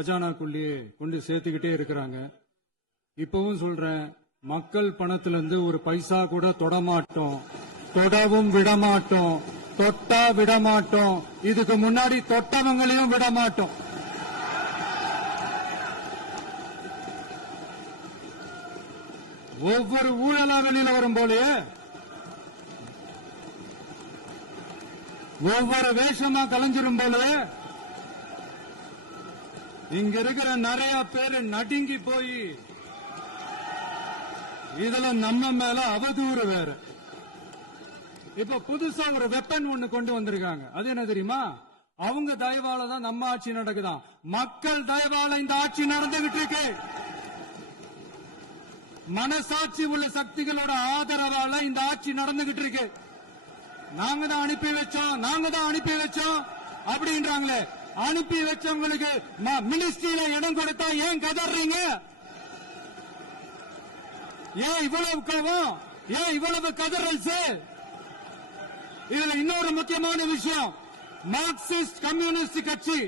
கஜானாக்குள்ளேயே கொண்டு சேர்த்துக்கிட்டே இருக்கிறாங்க. இப்பவும் சொல்றேன், மக்கள் பணத்திலிருந்து ஒரு பைசா கூட தொடமாட்டோம், தொடவும் விடமாட்டோம், தொட்டா விடமாட்டோம், இதுக்கு முன்னாடி தொட்டவங்களையும் விடமாட்டோம். ஒவ்வொரு ஊழலா வெளியில வரும் போலே, ஒவ்வொரு வேஷமா கலைஞ்சிரும் போலே, இங்க இருக்கிற நிறைய பேரு நடுங்கி போய் இதுல நம்ம மேல அவதூறு வேற. இப்ப புதுசா ஒரு வெப்பன் ஒண்ணு கொண்டு வந்திருக்காங்க. அது என்ன தெரியுமா? அவங்க தயவால தான் நம்ம ஆட்சி நடக்குதாம். மக்கள் தயவால இந்த ஆட்சி நடந்துகிட்டு இருக்கு. மனசாட்சி உள்ள சக்திகளோட ஆதரவால இந்த ஆட்சி நடந்துகிட்டு இருக்கு. நாங்க தான் அனுப்பி வச்சோம் அப்படின்றாங்களே. அனுப்பி வச்சவங்களுக்கு மினிஸ்ட்ரியில இடம் கொடுத்தா ஏன் கதறீங்க? ஏன் இவ்வளவு கோபம்? ஏன் இவ்வளவு கதறல்? இதுல இன்னொரு முக்கியமான விஷயம், மார்க்சிஸ்ட் கம்யூனிஸ்ட் கட்சி